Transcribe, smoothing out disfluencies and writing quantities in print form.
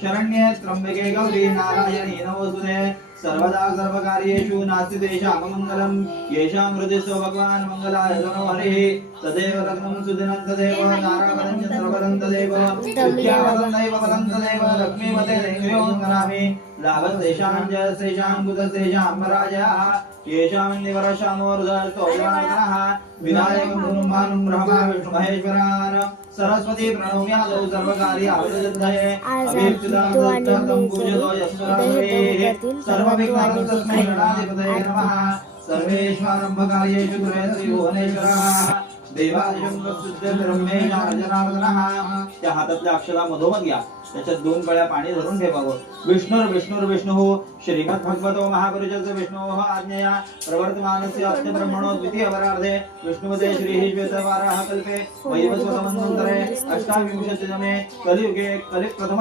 शरण्ये त्र्यंबके गौरी नारायणी नमोस्तुते सर्वदा सर्वकार्येषु नास्ति तेषां मंगलम् येषां हृदयसो भगवान् मंगलाय तनो हरिः तदेव लग्नं सुदिनं तदेव तारापदं चन्द्रपदं तदेव विद्यापदं दैवपदं तदेव लक्ष्मीपदे दैवयो नमामि लाभस्तेषां जयस्तेषां कुतस्तेषां पराजयः येषां निवरशामो हृदयस्थो जनार्दनः विनायकं ब्रह्माणं ब्रह्मा विष्णु महेश्वरान् सरस्वती प्रणम्यादौ सर्वकार्य आवृतये अभीप्सितं पूजतो यस्वराधरेः सर्वविघ्नानां तस्मै गणाधिपतये नमः सर्वेश्वरम्भकार्येषु दुरे श्री भुवनेश्वरः देवादिशं प्रसिद्धब्रह्मेशः जनार्दनः त्या हातातल्या अक्षरा मधोमध घ्या त्याच्यात दोन गळ्या पाणी धरून ठेवावं विष्णुर्विष्णुर्विष्णुः श्रीमद्भगवतो महापुरुषस्य विष्णोः आज्ञया प्रवर्तमानस्य अस्य ब्रह्मणो द्वितीय वरार्धे विष्णुपदे श्रीः श्वेतवाराः कल्पे वैवस्वतमन्वन्तरे अष्टाविंशतितमे कलियुगे कलिप्रथम